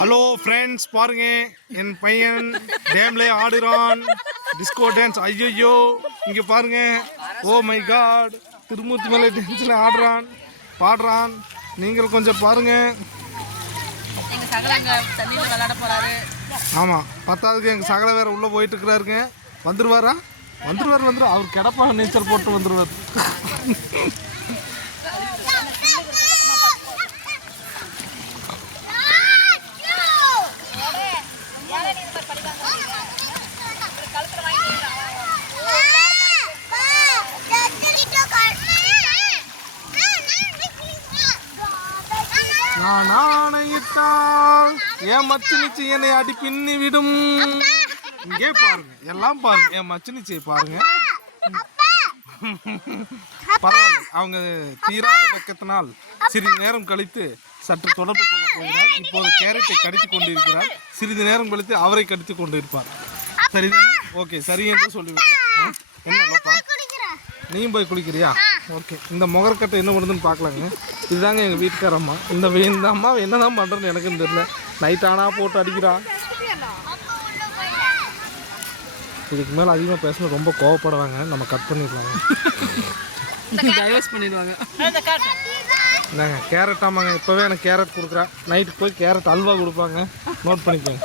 Hello friends, பாருங்க என் பையன் டேம்ல ஆடுறான் டிஸ்கோ டான்ஸ். ஐயோ இங்க பாருங்க, ஓ மை காட், திருமூர்த்தி மேலே டான்ஸ்ல ஆடுறான் பாடுறான். நீங்கள் கொஞ்சம் பாருங்க. ஆமா, பத்தாவதுக்கு எங்க சகல வேற உள்ள போயிட்டு இருக்கிறாருங்க. வந்துருவாரா? வந்துருவார். அவர் கிடப்பா நீச்சல் போட்டு வந்துருவார். நான் ஆணையிட்டால் என் மச்சினிச்சி என்னை அடி பின்னி விடும். இங்கே பாருங்க, எல்லாம் பாருங்க, என் மச்சினிச்சியை பாருங்க. பரவாயில்ல, அவங்க தீராத வெக்கத்தினால் சிறிது நேரம் கழித்து சற்று தொடர்பு கொள்ள போகிறார். இப்போது கேரட்டை கடித்து கொண்டிருக்கிறார். சிறிது நேரம் கழித்து அவரை கடித்து கொண்டிருப்பார். சரிதானே? ஓகே, சரி என்று சொல்லிவிட்டார். என்ன லோப்பா, நீயும் போய் குளிக்கிறியா? ஓகே, இந்த முகர்கட்டை என்ன பண்ணுதுன்னு பார்க்கலாங்க. இதுதாங்க எங்கள் வீட்டுக்கார அம்மா. இந்த அம்மா என்ன தான் பண்ணுறேன்னு எனக்குன்னு தெரியல. நைட் ஆனால் போட்டு அடிக்கிறா. இதுக்கு மேலே அதிகமாக பேசணும் ரொம்ப கோவப்படுவாங்க. நம்ம கட் பண்ணிடுவாங்க, டைவர்ஸ் பண்ணிடுவாங்க. இந்தாங்க கேரட். ஆமாங்க, இப்போவே எனக்கு கேரட் கொடுக்குறா. நைட்டுக்கு போய் கேரட் அல்வா கொடுப்பாங்க, நோட் பண்ணிக்கோங்க.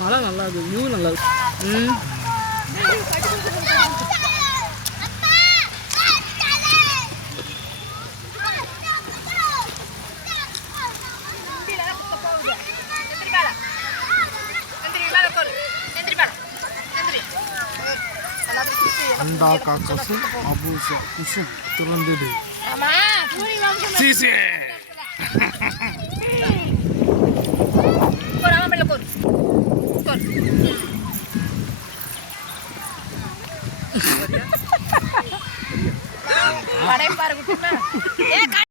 மழை நல்லா இருக்கு, வியூ நல்லா இருக்கு. அண்டா காக்கசு அபூசா குசு திறந்துடு சீசே. படை பாருங்க.